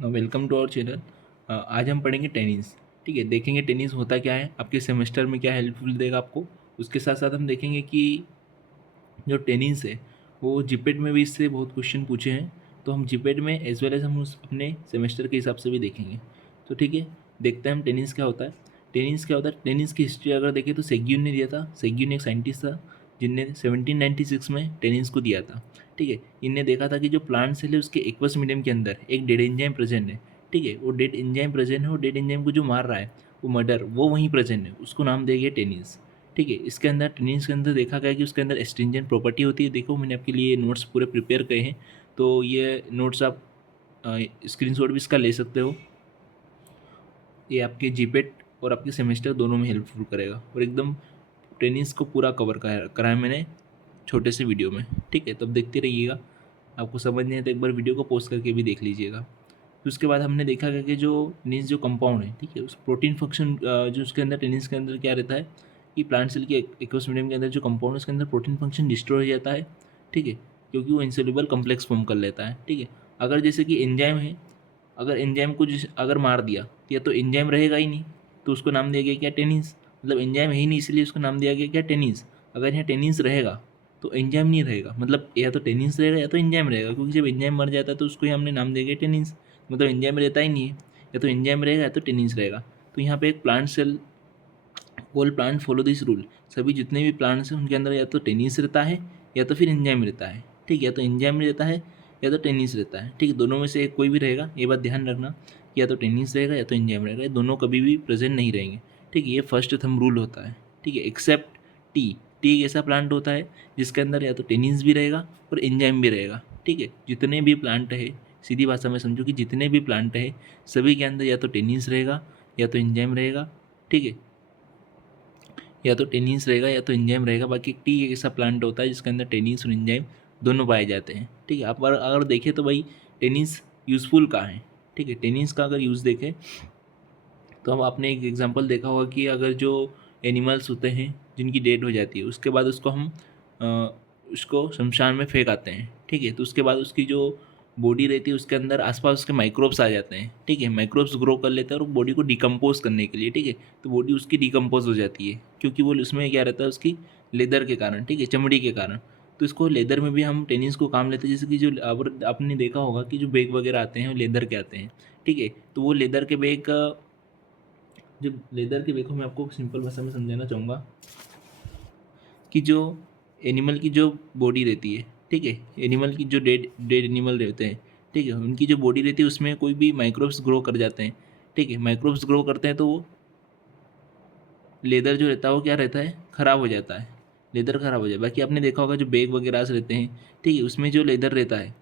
Welcome to our channel. आज हम पढ़ेंगे टेनिस। ठीक है, देखेंगे टेनिस होता क्या है, आपके सेमेस्टर में क्या हेल्पफुल देगा आपको। उसके साथ साथ हम देखेंगे कि जो टेनिस है वो जीपेट में भी इससे बहुत क्वेश्चन पूछे हैं, तो हम जीपेट में एज वेल एज हम उस अपने सेमेस्टर के हिसाब से भी देखेंगे। तो ठीक है, देखते हैं हम टेनिस क्या होता है। टेनिस क्या होता है, टेनिस की हिस्ट्री अगर देखें तो सेग्यून ने दिया था। सेग्यून एक साइंटिस्ट था जिनने 1796 में टेनिस को दिया था। ठीक है, इनने देखा था कि जो प्लांट सेल है उसके एक्वस मीडियम के अंदर एक डेड एंजाइम प्रेजेंट है। ठीक है, वो डेड एंजाइम प्रेजेंट है, वो डेड एंजाइम को जो मार रहा है वो मर्डर वो वहीं प्रेजेंट है, उसको नाम दिया गया टेनिस। ठीक है, इसके अंदर टेनिस के अंदर देखा गया कि उसके अंदर एस्ट्रिंजेंट प्रॉपर्टी होती है। देखो मैंने आपके लिए नोट्स पूरे प्रिपेयर किए हैं, तो ये नोट्स आप स्क्रीनशॉट भी इसका ले सकते हो। ये आपके जीपेट और आपके सेमेस्टर दोनों में हेल्पफुल करेगा, और एकदम टेनिस को पूरा कवर करा है मैंने छोटे से वीडियो में। ठीक है, तब देखते रहिएगा। आपको समझ नहीं है तो एक बार वीडियो को पॉज करके भी देख लीजिएगा। फिर उसके बाद हमने देखा गया कि जो टेनिस जो कंपाउंड है, ठीक है, उस प्रोटीन फंक्शन जो उसके अंदर टेनिस के अंदर क्या रहता है कि प्लांट सेल के एक्वस मीडियम के अंदर जो कंपाउंड है उसके अंदर प्रोटीन फंक्शन डिस्ट्रॉय हो जाता है। ठीक है, क्योंकि वो इंसोल्यूबल कम्प्लेक्स फॉर्म कर लेता है। ठीक है, अगर जैसे कि एंजाइम है, अगर एंजाइम को जिस अगर मार दिया तो या तो एंजाइम रहेगा ही नहीं, तो उसको नाम दिया गया क्या, टेनिस। मतलब एंजाइम है ही नहीं इसलिए उसको नाम दिया गया क्या, टेनिस। अगर यहाँ टेनिस रहेगा तो एंजाइम नहीं रहेगा, मतलब या तो टेनिस रहेगा या तो एंजाइम रहेगा, क्योंकि जब एंजाइम मर जाता है तो उसको ही हमने नाम दिया गया टेनिस। मतलब एंजाइम रहता ही नहीं है, या तो एंजाइम रहेगा या तो टेनिस रहेगा। तो यहाँ पे एक plant cell, all plant follow this rule, सभी जितने भी प्लांट्स हैं उनके अंदर या तो टेनिस रहता है या तो फिर एंजाइम रहता है। ठीक है, या तो एंजाइम रहता है या तो टेनिस रहता है। ठीक है, दोनों में से एक कोई भी रहेगा, ये बात ध्यान रखना कि या तो टेनिस रहेगा या तो एंजाइम रहेगा, ये दोनों कभी भी प्रेजेंट नहीं रहेंगे। ठीक है, ये फर्स्ट थंब रूल होता है। ठीक है, एक्सेप्ट टी। टी एक ऐसा प्लांट होता है जिसके अंदर या तो टेनिस भी रहेगा और एंजाइम भी रहेगा। ठीक है, जितने भी प्लांट है, सीधी भाषा में समझो कि जितने भी प्लांट है सभी के अंदर या तो टेनिस रहेगा या तो एंजाइम रहेगा। ठीक है, या तो टेनिस रहेगा या तो एंजाइम रहेगा। बाकी टी एक ऐसा प्लांट होता है जिसके अंदर टेनिस और एंजाइम दोनों पाए जाते हैं। ठीक है, आप अगर देखें तो भाई टेनिस यूज़फुल कहाँ है। ठीक है, टेनिस का अगर यूज़ देखें तो हम आपने एक एग्जांपल देखा होगा कि अगर जो एनिमल्स होते हैं जिनकी डेथ हो जाती है उसके बाद उसको हम उसको शमशान में फेंक आते हैं। ठीक है, तो उसके बाद उसकी जो बॉडी रहती है उसके अंदर आसपास उसके माइक्रोब्स आ जाते हैं। ठीक है, माइक्रोब्स ग्रो कर लेते हैं और बॉडी को डिकम्पोज करने के लिए। ठीक है, तो बॉडी उसकी डिकम्पोज हो जाती है क्योंकि वो उसमें क्या रहता है उसकी लेदर के कारण, ठीक है, चमड़ी के कारण। तो इसको लेदर में भी हम टेनिस को काम लेते हैं। जैसे कि जो आपने देखा होगा कि जो बैग वगैरह आते हैं वो लेदर के आते हैं। ठीक है, तो वो लेदर के बैग, जो लेदर के देखो मैं आपको सिंपल भाषा में समझाना चाहूँगा कि जो एनिमल की जो बॉडी रहती है, ठीक है, एनिमल की जो डेड डेड एनिमल रहते हैं, ठीक है, उनकी जो बॉडी रहती है उसमें कोई भी माइक्रोब्स ग्रो कर जाते हैं। ठीक है, माइक्रोब्स ग्रो करते हैं तो वो लेदर जो रहता है वो क्या रहता है, ख़राब हो जाता है। लेदर ख़राब हो जाए। बाकी आपने देखा होगा जो बैग वगैरह रहते हैं, ठीक है, उसमें जो लेदर रहता है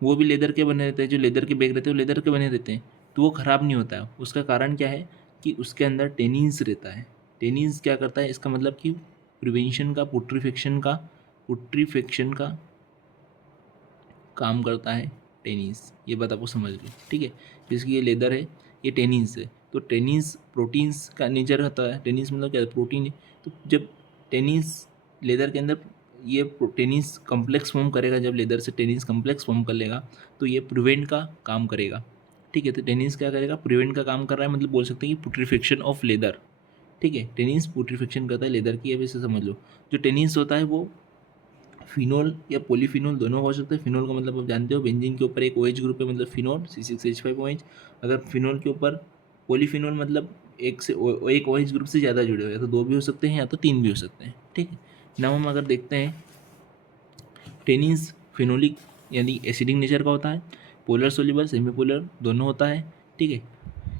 वो भी लेदर के बने रहते हैं। जो लेदर के बैग रहते हैं वो लेदर के बने रहते हैं, तो वो ख़राब नहीं होता है। उसका कारण क्या है कि उसके अंदर टेनिन्स रहता है। टेनिन्स क्या करता है, इसका मतलब कि प्रिवेंशन का, पुट्रीफिकेशन का काम करता है टेनिस। ये बात आपको समझ लो। ठीक है, जैसे कि ये लेदर है, ये टेनिस है, तो टेनिस प्रोटीन्स का नेचर होता है। टेनिस मतलब क्या है, प्रोटीन है। तो जब टेनिस लेदर के अंदर ये टेनिस कम्प्लेक्स फॉर्म करेगा, जब लेदर से टेनिस कम्प्लेक्स फॉर्म कर लेगा तो ये प्रिवेंट का काम करेगा। ठीक है, तो टेनिस क्या करेगा, प्रिवेंट का काम कर रहा है, मतलब बोल सकते हैं कि पुट्रीफिकेशन ऑफ लेदर। ठीक है, टेनिस पुट्रीफिकेशन करता है लेदर की, अब इसे समझ लो। जो टेनिस होता है वो फिनोल या पॉलीफिनोल दोनों हो सकते हैं। फिनोल का मतलब आप जानते हो, बेंजीन के ऊपर एक OH ग्रुप है, मतलब फिनोल C6H5OH। अगर फिनोल के ऊपर पॉलीफिनोल मतलब एक OH ग्रुप से ज़्यादा जुड़े हुए, या तो दो भी हो सकते हैं या तो तीन भी हो सकते हैं। ठीक है, नाउ हम अगर देखते हैं टेनिस फिनोलिक यानी एसिडिक नेचर का होता है, पोलर सोल्यूबल सेमी पोलर दोनों होता है। ठीक है,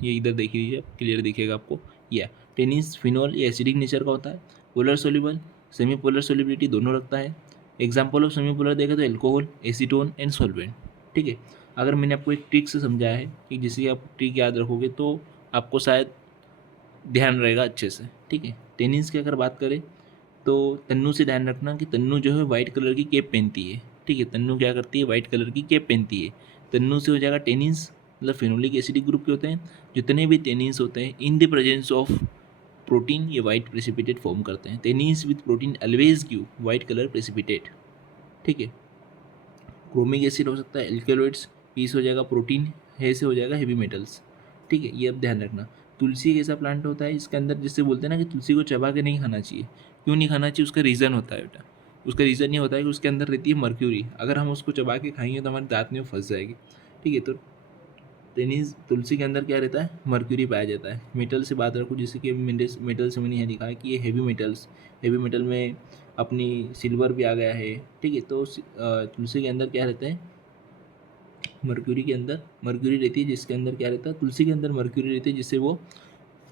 ये इधर देख लीजिए, क्लियर दिखेगा आपको। या टेनिस फिनोल या एसिडिक नेचर का होता है, polar soluble semi polar solubility दोनों रखता है। एग्जाम्पल ऑफ सेमी पोलर देखा तो एल्कोहल, एसीटोन एंड सॉल्वेंट। ठीक है, अगर मैंने आपको एक ट्रिक से समझाया है कि जिससे आप ट्रिक याद रखोगे तो आपको शायद ध्यान रहेगा अच्छे से। ठीक है, टेनिस की अगर बात करें तो तन्नू से ध्यान रखना कि तन्नू जो है वाइट कलर की कैप पहनती है। ठीक है, तन्नू क्या करती है, वाइट कलर की कैप पहनती है। तन्नू से हो जाएगा टेनिस, मतलब फिनोलिक एसिडिक ग्रुप के होते हैं। जितने भी टेनिस होते हैं in the presence of protein ये वाइट प्रेसिपिटेट फॉर्म करते हैं। Tennis with protein always give white colour precipitate. ठीक है, क्रोमिक एसिड हो सकता है, एल्केलॉइड्स पी से हो जाएगा प्रोटीन, हे से हो जाएगा हेवी मेटल्स। ठीक है, ये अब ध्यान रखना। तुलसी एक ऐसा प्लांट होता है इसके अंदर, जिससे बोलते हैं ना कि तुलसी को चबा के नहीं खाना चाहिए। क्यों नहीं खाना चाहिए, उसका रीज़न होता है बेटा। उसका रीज़न ये होता है कि उसके अंदर रहती है मर्क्यूरी। अगर हम उसको चबा के खाएंगे तो हमारे दांत में फंस जाएगी। ठीक है, तो टेनिस तुलसी के अंदर क्या रहता है, मर्क्यूरी पाया जाता है। मेटल से बात रखो, जैसे कि मेटल से मैंने यहाँ लिखा है कि ये हेवी मेटल्स, हेवी मेटल में अपनी सिल्वर भी आ गया है। ठीक है, तो तुलसी के अंदर क्या रहता है, मर्क्यूरी के अंदर मर्क्यूरी रहती है, जिसके अंदर क्या रहता है, तुलसी के अंदर मर्क्यूरी रहती है, जिससे वो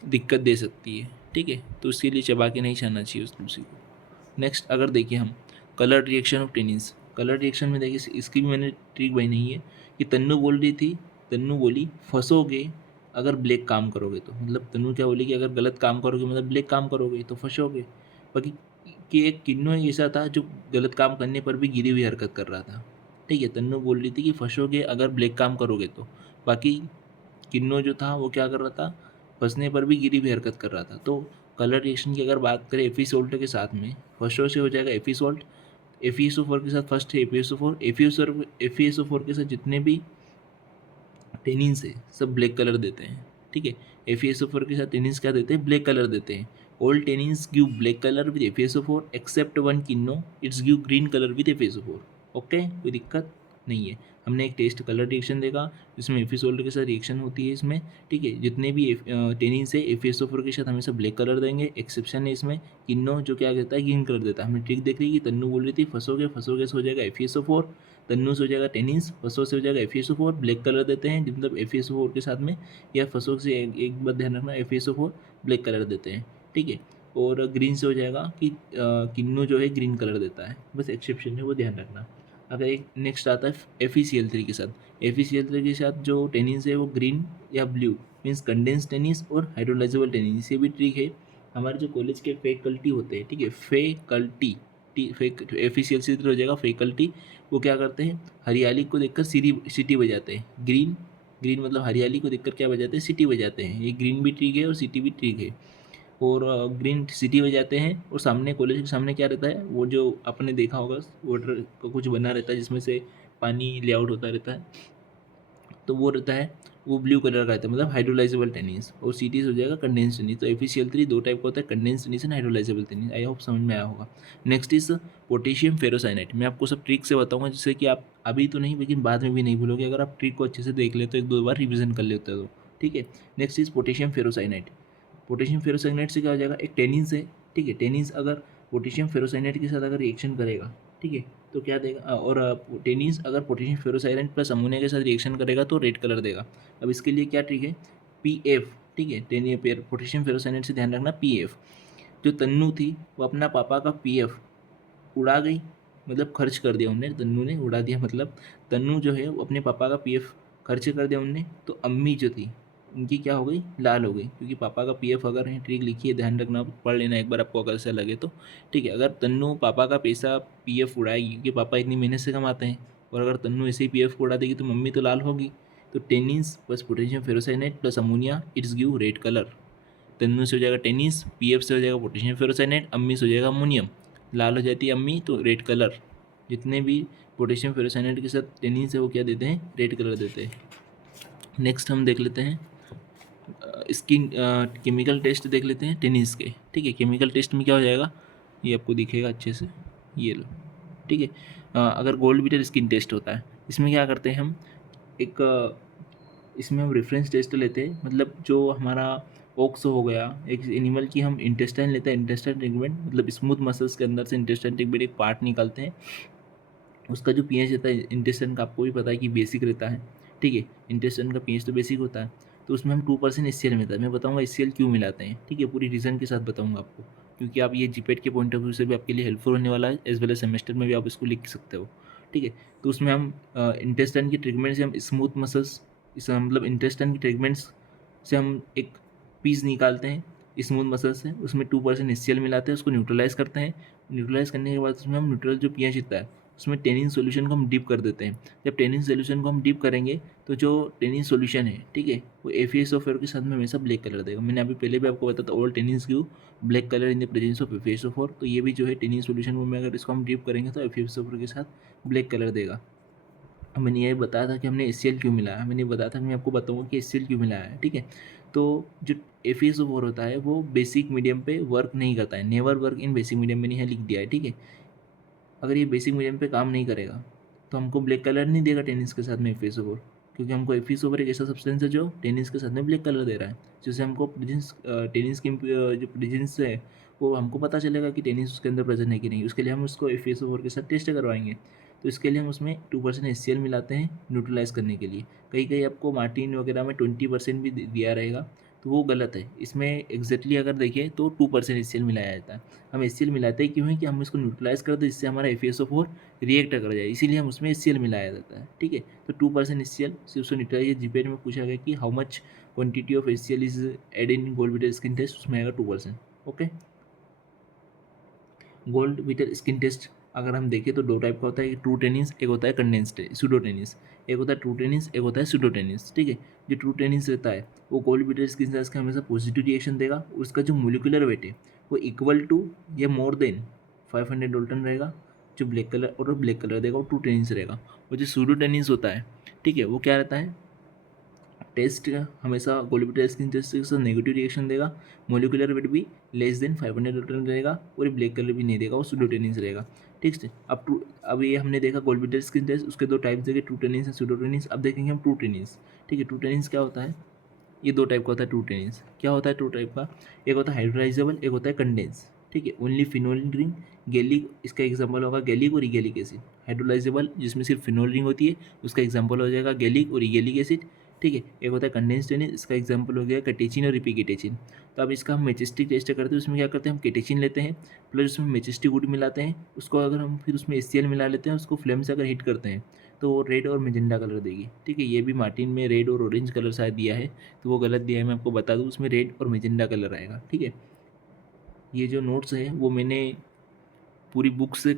दिक्कत दे सकती है। ठीक है, तो उसके लिए चबा के नहीं छाना चाहिए उस तुलसी को। नेक्स्ट अगर देखिए हम colour reaction of tennis, colour reaction में देखिए इसकी भी मैंने ट्रिक बनाई है कि तन्नू बोल रही थी, तन्नू बोली फंसोगे अगर ब्लैक काम करोगे तो, मतलब तन्नू क्या बोली कि अगर गलत काम करोगे मतलब ब्लैक काम करोगे तो फंसोगे। बाकी कि एक किन्नू एक ऐसा था जो गलत काम करने पर भी गिरी हुई हरकत कर रहा था। ठीक है, तन्नू बोल रही थी कि फंसोगे अगर ब्लैक काम करोगे तो, बाकी किन्नो जो था वो क्या कर रहा था, फंसने पर भी गिरी हुई हरकत कर रहा था। तो कलर रिएक्शन की अगर बात करें एफी के साथ में, फर्स्ट से हो जाएगा एफी सोल्ट, FeSO4 के साथ फर्स्ट है FeSO4, FeSO4 के साथ जितने भी टेनिन्स है सब ब्लैक कलर देते हैं। ठीक है, FeSO4 के साथ टेनिन्स क्या देते हैं, ब्लैक कलर देते हैं। All tannins give black colour with FeSO4 except one kinnow it's give green colour with FeSO4। Okay, कोई दिक्कत नहीं है। हमने एक टेस्ट कलर रिएक्शन देखा जिसमें FeSOल्ट के साथ रिएक्शन होती है इसमें। ठीक है, जितने भी टेनिन्स है FeSO4 के साथ हमेशा ब्लैक कलर देंगे, एक्सेप्शन है इसमें किन्नो जो क्या कहता है ग्रीन कलर देता है। हमने ट्रिक देख ली कि तन्नू बोल रही थी फंसोगे, फंसोगे से हो जाएगा FeSO4, तन्नू से हो जाएगा टेनिस, फसो से हो जाएगा FeSO4, ब्लैक कलर देते हैं मतलब FeSO4 के साथ में, या फसो से एक बात ध्यान रखना FeSO4 ब्लैक कलर देते हैं। ठीक है, और ग्रीन से हो जाएगा कि किन्नू जो है ग्रीन कलर देता है, बस एक्सेप्शन है वो ध्यान रखना। अगर एक नेक्स्ट आता है FeCl3 के साथ, FeCl3 के साथ जो टेनिस है वो ग्रीन या ब्लू मीन्स कंडेंस टेनिस और हाइड्रोलाइजेबल टेनिस। ये भी ट्रिक है हमारे जो कॉलेज के फैकल्टी होते हैं। ठीक है, फैकल्टी FeCl3 हो जाएगा फैकल्टी, वो क्या करते हैं, हरियाली को देखकर सीटी बजाते हैं। ग्रीन ग्रीन मतलब हरियाली को देखकर क्या बजाते हैं, सीटी बजाते हैं। ये ग्रीन भी ट्रिक है और सिटी भी ट्रिक है। और ग्रीन सिटी बजाते हैं और सामने कॉलेज के सामने क्या रहता है, वो जो आपने देखा होगा वाटर का कुछ बना रहता है जिसमें से पानी ले आउट होता रहता है, तो वो रहता है, वो ब्लू कलर का रहता है, मतलब हाइड्रोलाइजेबल टेनिस। और सीटीज हो जाएगा कंडेंस टेनिस। तो FeCl3 दो टाइप का होता है, condense tannins and hydrolysable tannins. I hope समझ में आया होगा। Next is potassium ferrocyanide. मैं आपको सब ट्रिक से बताऊंगा जिससे कि आप अभी तो नहीं लेकिन बाद में भी नहीं भूलोगे, अगर आप ट्रिक को अच्छे से देख लेते हो, एक दो बार रिविजन कर लेते हो तो। ठीक है, next is potassium ferrocyanide. Potassium ferrocyanide से क्या हो जाएगा, एक टेनिस है। ठीक है, टेनिस अगर पोटेशियम फेरोसाइनाइड के साथ अगर रिएक्शन करेगा, ठीक है, तो क्या देगा, और टेनिस अगर पोटेशियम फेरोसाइनाइड प्लस अमोनिया के साथ रिएक्शन करेगा तो रेड कलर देगा। अब इसके लिए क्या ट्रिक है, PF। ठीक है, पोटेशियम फेरोसाइनाइड से ध्यान रखना PF। जो तन्नू थी वो अपना पापा का PF उड़ा गई, मतलब खर्च कर दिया उनने, तन्नू ने उड़ा दिया, मतलब तन्नू जो है वो अपने पापा का PF खर्च कर दिया उनने। तो अम्मी जो थी उनकी क्या हो गई, लाल हो गई, क्योंकि पापा का PF अगर है, ट्रिक लिखी है ध्यान रखना, पढ़ लेना एक बार आपको अगर ऐसा लगे तो। ठीक है, अगर तन्नू पापा का पैसा PF उड़ाएगी, क्योंकि पापा इतनी मेहनत से कमाते हैं, और अगर तन्नू ऐसे ही PF को उड़ा देगी तो मम्मी तो लाल होगी। तो tannins plus potassium ferrocyanide plus ammonia it's give red colour. तन्नू से हो जाएगा टेनिस, PF से हो जाएगा पोटेशियम फेरोसाइनाइड, अम्मी से हो जाएगा अमोनियम, लाल हो जाती है अम्मी तो रेड कलर। जितने भी पोटेशियम फेरोसाइनाइड के साथ टेनिस है वो क्या देते हैं, रेड कलर देते हैं। नेक्स्ट हम देख लेते हैं स्किन केमिकल टेस्ट देख लेते हैं टेनिस के। ठीक है, केमिकल टेस्ट में क्या हो जाएगा, ये आपको दिखेगा अच्छे से, ये लो। ठीक है, अगर गोल्ड बीटर स्किन टेस्ट होता है, इसमें क्या करते हैं हम, एक इसमें हम रेफरेंस टेस्ट लेते हैं, मतलब जो हमारा ओक्सो हो गया, एक एनिमल की हम इंटेस्टाइन लेते हैं, इंटेस्टाइन ट्रीटमेंट मतलब स्मूथ मसल्स के अंदर से इंटेस्टाइन ट्रीटमेंट एक पार्ट निकालते हैं। उसका जो पीएच रहता है इंटेस्टाइन का, आपको भी पता है कि बेसिक रहता है। ठीक है, इंटेस्टाइन का पीएच तो बेसिक होता है, तो उसमें हम 2% HCl मिलता है। मैं बताऊंगा HCl क्यों मिलाते हैं, ठीक है, पूरी रीज़न के साथ बताऊंगा आपको, क्योंकि आप ये जीपेट के पॉइंट ऑफ व्यू से भी आपके लिए हेल्पफुल होने वाला है, एज वेल एज सेमेस्टर में भी आप इसको लिख सकते हो। ठीक है, तो उसमें हम इंटेस्टाइन की ट्रीटमेंट से हम स्मूथ मसल्स, इस मतलब इंटेस्टाइन की ट्रीटमेंट्स से हम एक पीस निकालते हैं स्मूथ मसल से, उसमें 2% HCl मिलाते हैं, उसको न्यूट्रलाइज करते हैं। न्यूट्रलाइज करने के बाद उसमें हम न्यूट्रल जो पीएच रहता है उसमें टेनिन सॉल्यूशन को हम डिप कर देते हैं। जब टेनिन सॉल्यूशन को हम डिप करेंगे तो जो टेनिन सॉल्यूशन है, ठीक है, वो FeSO4 के साथ में हमेशा ब्लैक कलर देगा। मैंने अभी पहले भी आपको बताया था, all tannins give black colour in the presence of FeSO4। तो ये भी जो है टेनिन सॉल्यूशन में अगर इसको हम डिप करेंगे तो FeSO4 के साथ ब्लैक कलर देगा। मैंने ये बताया था कि हमने एच क्यों मिलाया, मैंने बताया था, मैं आपको बताऊंगा कि एच क्यों मिलाया है, ठीक है। तो जो FeSO4 होता है वो बेसिक मीडियम पे वर्क नहीं करता है, never work in basic medium, मैंने यहाँ लिख दिया है, ठीक है। अगर ये बेसिक मीडियम पे काम नहीं करेगा तो हमको ब्लैक कलर नहीं देगा टेनिस के साथ में FeSO4, क्योंकि हमको FeSO4 एक ऐसा सब्सटेंस है जो टेनिस के साथ में ब्लैक कलर दे रहा है, जिससे हमको प्रेजेंस टेनिस की जो प्रेजेंस है वो हमको पता चलेगा कि टेनिस उसके अंदर प्रेजेंट है कि नहीं। उसके लिए हम उसको FeSO4 के साथ टेस्ट करवाएंगे। तो इसके लिए हम उसमें 2% HCl मिलाते हैं न्यूट्रलाइज करने के लिए। कहीं कहीं आपको मार्टिन वगैरह में 20% भी दिया रहेगा, तो वो गलत है। इसमें एग्जैक्टली अगर देखें तो 2% HCl मिलाया जाता है। हम HCl मिलाते हैं क्यों है कि हम इसको न्यूट्रलाइज कर दें, जिससे हमारा FeSO4 रिएक्ट कर जाए, इसीलिए हम उसमें HCl मिलाया जाता है, ठीक है। तो 2% HCl से उसको न्यूट्रलाइज, जीपीएट में पूछा गया कि how much quantity of HCl is add in gold beater skin test, उसमें आएगा 2%, okay. Gold beater skin test अगर हम देखें तो दो टाइप का होता है, एक ट्रू टेनिस, एक होता है कंडेंस्ड सूडो टेनिस। एक होता है ट्रू टेनिस, एक होता है सूडो टेनिस, ठीक है। जो ट्रू टेनिस रहता है वो गोल्ड विटर स्किन टेस्ट का हमेशा पॉजिटिव रिएक्शन देगा, उसका जो मोलिकुलर वेट है वो इक्वल टू या मोर देन 500 डाल्टन रहेगा। जो ब्लैक कलर और ब्लैक कलर देगा वो ट्रू टेनिस रहेगा। और जो सूडो टेनिस होता है, ठीक है, वो क्या रहता है, टेस्ट हमेशा गोल्ड स्किन टेस्ट के साथ नेगेटिव रिएक्शन देगा, मोलिकुलर वेट भी लेस देन 500 न्यूटन रहेगा, और ये ब्लैक कलर भी नहीं देगा, वो सुडोटेनिस रहेगा, ठीक है। अब ये हमने देखा गोल्ड स्किन टेस्ट, उसके दो टाइप्स देखे, ट्रू टेनिस एंड सुडोटेनिस। अब देखेंगे हम ट्रू टेनिस, ठीक है। ट्रू टेनिस क्या होता है, ये दो टाइप का होता है ट्रू टेनिस। क्या होता है ट्रू टाइप का, एक होता है हाइड्रोलाइजेबल, एक होता है कंडेंस, ठीक है। ओनली फिनोल रिंग गैलिक, इसका एग्जांपल होगा गैलिक और इगेलिक एसिड। हाइड्रोलाइजेबल जिसमें सिर्फ फिनोल रिंग होती है, उसका एग्जांपल हो जाएगा गैलिक और इगेलिक एसिड, ठीक है। एक होता है कंडेंस टेनिस, इसका एग्जांपल हो गया कैटेचिन और रिपीकेटेचिन। तो अब इसका हम मैचेस्टिक टेस्ट करते हैं, उसमें क्या करते हैं, हम कैटेचिन लेते हैं प्लस उसमें मैचेस्टिक वुड मिलाते हैं, उसको अगर हम फिर उसमें HCl मिला लेते हैं, उसको फ्लेम से अगर हीट करते हैं तो वो रेड और मेजेंडा कलर देगी, ठीक है। ये भी मार्टिन में रेड और ऑरेंज कलर शायद दिया है, तो वो गलत दिया है, मैं आपको बता दूँ, उसमें रेड और मेजेंडा कलर आएगा, ठीक है। ये जो नोट्स हैं वो मैंने पूरी बुक से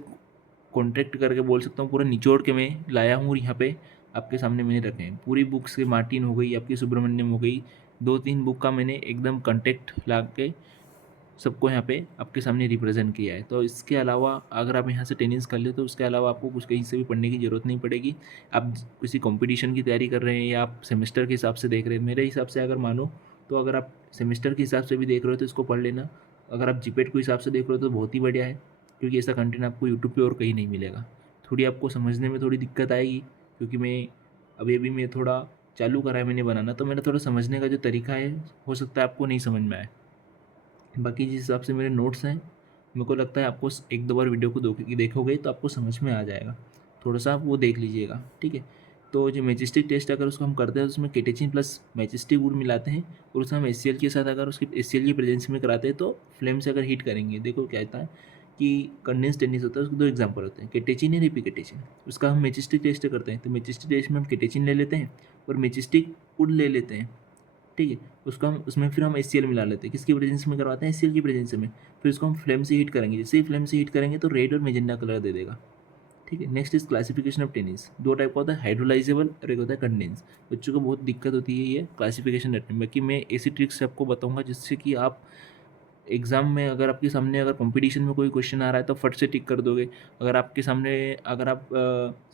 कॉन्ट्रैक्ट करके बोल सकता हूँ, पूरा निचोड़ के मैं लाया हूँ और यहाँ पे आपके सामने मैंने रखे हैं। पूरी बुक से मार्टिन हो गई, आपकी सुब्रमण्यम हो गई, 2-3 बुक का मैंने एकदम कंटेक्ट ला के सबको यहाँ पे आपके सामने रिप्रेजेंट किया है। तो इसके अलावा अगर आप यहाँ से टेनिस कर ले तो उसके अलावा आपको कुछ कहीं से भी पढ़ने की ज़रूरत नहीं पड़ेगी। आप किसी कंपटीशन की तैयारी कर रहे हैं या आप सेमेस्टर के हिसाब से देख रहे हैं, मेरे हिसाब से अगर मानो तो अगर आप सेमेस्टर के हिसाब से भी देख रहे हो तो इसको पढ़ लेना। अगर आप जीपेट के हिसाब से देख रहे हो तो बहुत ही बढ़िया है, क्योंकि ऐसा कंटेंट आपको यूट्यूब पे और कहीं नहीं मिलेगा। थोड़ी आपको समझने में थोड़ी दिक्कत आएगी, क्योंकि अभी मैं थोड़ा चालू करा है मैंने बनाना, तो मेरा थोड़ा समझने का जो तरीका है हो सकता है आपको नहीं समझ में आए। बाकी जिस हिसाब से मेरे नोट्स हैं, मेरे को लगता है आपको एक दो बार वीडियो को देखोगे तो आपको समझ में आ जाएगा। थोड़ा सा आप वो देख लीजिएगा, ठीक है। तो जो मैजिस्टिक टेस्ट अगर उसको हम करते हैं तो उसमें कैटेचिन प्लस मैजिस्टिक वुड मिलाते हैं, और उसमें हम HCl के साथ अगर उसकी HCl की प्रेजेंस में कराते हैं तो फ्लेम से अगर हीट करेंगे, देखो क्या होता है कि कंडेंस टेनिस होता है, उसके दो एग्जाम्पल होते हैं, कैटेचिन और रिपीकेटेचिन। उसका हम मैजिस्टिक टेस्ट करते हैं, तो मैजिस्टिक टेस्ट में हम कैटेचिन ले लेते हैं और मैजिस्टिक वुड ले लेते हैं, ठीक है। उसको हम उसमें फिर हम HCl मिला लेते हैं, किसकी प्रेजेंस में करवाते हैं, HCl की प्रेजेंस में। फिर उसको हम फ्लेम से हीट करेंगे, जैसे ही फ्लेम से हीट करेंगे तो रेड और मेजेंडा कलर दे देगा, ठीक है। Next is classification of tennis. दो टाइप का होता है, हाइड्रोलाइजेबल और एक होता है कंडेंस। बच्चों को बहुत दिक्कत होती है ये क्लासिफिकेशन रखने में, बाकी मैं ऐसी ट्रिक्स आपको बताऊंगा जिससे कि आप एग्ज़ाम में अगर आपके सामने अगर कंपटीशन में कोई क्वेश्चन आ रहा है तो फट से टिक कर दोगे। अगर आपके सामने अगर आप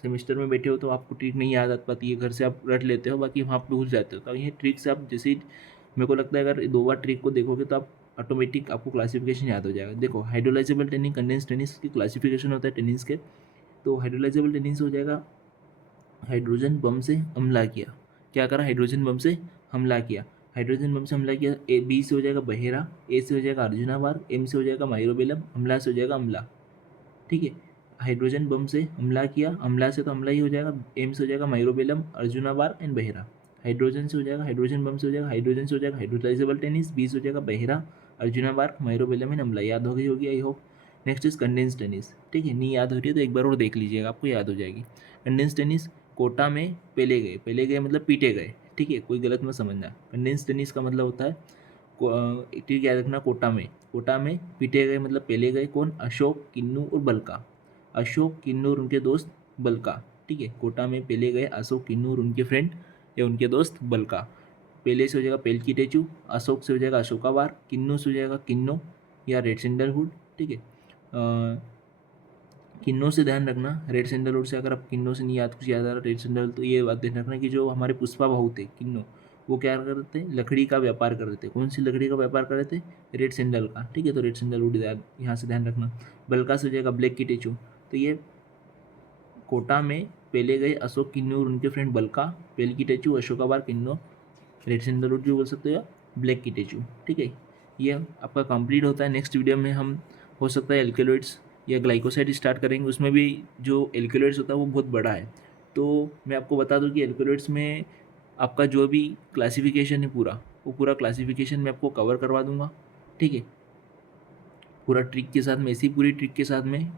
सेमेस्टर में बैठे हो तो आपको ट्रिक नहीं याद आ पाती है, घर से आप रट लेते हो, बाकी वहाँ पे भूल जाते हो। तो ये ट्रिक से आप जैसे ही, मेरे को लगता है अगर 2 बार ट्रिक को देखोगे तो आप ऑटोमेटिक आपको क्लासिफिकेशन याद हो जाएगा। देखो हाइड्रोलाइजेबल टेनिस, कंडेंस टेनिस की क्लासिफिकेशन होता है टेनिस के। तो हाइड्रोलाइजेबल टेनिस हो जाएगा, हाइड्रोजन बम से हमला किया। क्या करा, हाइड्रोजन बम से हमला किया। हाइड्रोजन बम से हमला किया, बी से हो जाएगा बहेरा, ए से हो जाएगा अर्जुनावार, एम से हो जाएगा माइरोबेलम, हमला से हो जाएगा अमला, ठीक है। हाइड्रोजन बम से हमला किया, हमला से तो हमला ही हो जाएगा, एम से हो जाएगा माइरोबेलम, अर्जुनावार एंड बहेरा। हाइड्रोजन से हो जाएगा, हाइड्रोजन बम से हो जाएगा, हाइड्रोजन से हो जाएगा हाइड्रोलाइजेबल टेनिस, बी से हो जाएगा बहेरा, अर्जुनावार, माइरोबेलम एंड अमला। याद हो गई होगी I hope. Next is condense tennis, ठीक है। नहीं याद हो रही है तो एक बार और देख लीजिएगा, आपको याद हो जाएगी। कंडेंस टेनिस, कोटा में पेले गए मतलब पीटे गए, ठीक है, कोई गलत मत समझना। कंडेंस टेनिस का मतलब होता है ठीक याद रखना, कोटा में पीटे गए मतलब पेले गए कौन, अशोक, किन्नू और बलका। अशोक, किन्नू और उनके दोस्त बलका, ठीक है। कोटा में पेले गए अशोक, किन्नू और उनके फ्रेंड या उनके दोस्त बलका। पेले से हो जाएगा पेल की टेचू, अशोक से हो जाएगा अशोकावार, किन्नू से हो जाएगा किन्नो या रेड सैंडलवुड, ठीक है। किन्नौ से ध्यान रखना, रेड सैंडलवुड से अगर आप किन्नौ से नहीं याद कुछ याद आ रहा रेड सैंडल, तो ये बात ध्यान रखना कि जो हमारे पुष्पा बहू थे किन्नौ, वो क्या कर रहे थे, लकड़ी का व्यापार कर रहे थे। कौन सी लकड़ी का व्यापार कर रहे थे? रेड सैंडल का। ठीक है, तो रेड सैंडलवुड यहाँ से ध्यान रखना। बलका से हो जाएगा ब्लैक की टेचू, तो ये कोटा में पहले गए अशोक किन्नू और उनके फ्रेंड बलका, पेल की टेचू, अशोकाबार किन्नौ, रेड सैंडलवुड भी बोल सकते हो या ब्लैक की टेचू। ठीक है, ये आपका कंप्लीट होता है। नेक्स्ट वीडियो में हम हो सकता है एल्केलॉइड्स या ग्लाइकोसाइड स्टार्ट करेंगे। उसमें भी जो एल्केलॉइड्स होता है वो बहुत बड़ा है, तो मैं आपको बता दूं कि एल्केलॉइड्स में आपका जो भी क्लासिफिकेशन है पूरा, वो पूरा क्लासिफिकेशन मैं आपको कवर करवा दूंगा। ठीक है, पूरा ट्रिक के साथ में, ऐसी पूरी ट्रिक के साथ में,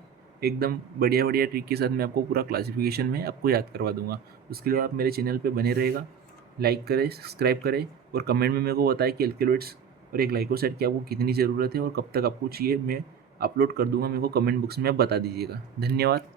एकदम बढ़िया बढ़िया ट्रिक के साथ मैं आपको पूरा क्लासिफिकेशन में आपको याद करवा दूंगा। उसके लिए आप मेरे चैनल पे बने रहेगा, लाइक करें, सब्सक्राइब करें और कमेंट में मेरे को बताएं कि एल्केलॉइड्स और एक ग्लाइकोसाइड की आपको कितनी ज़रूरत है और कब तक आपको चाहिए। मैं अपलोड कर दूंगा, मेरे को कमेंट बॉक्स में आप बता दीजिएगा। धन्यवाद।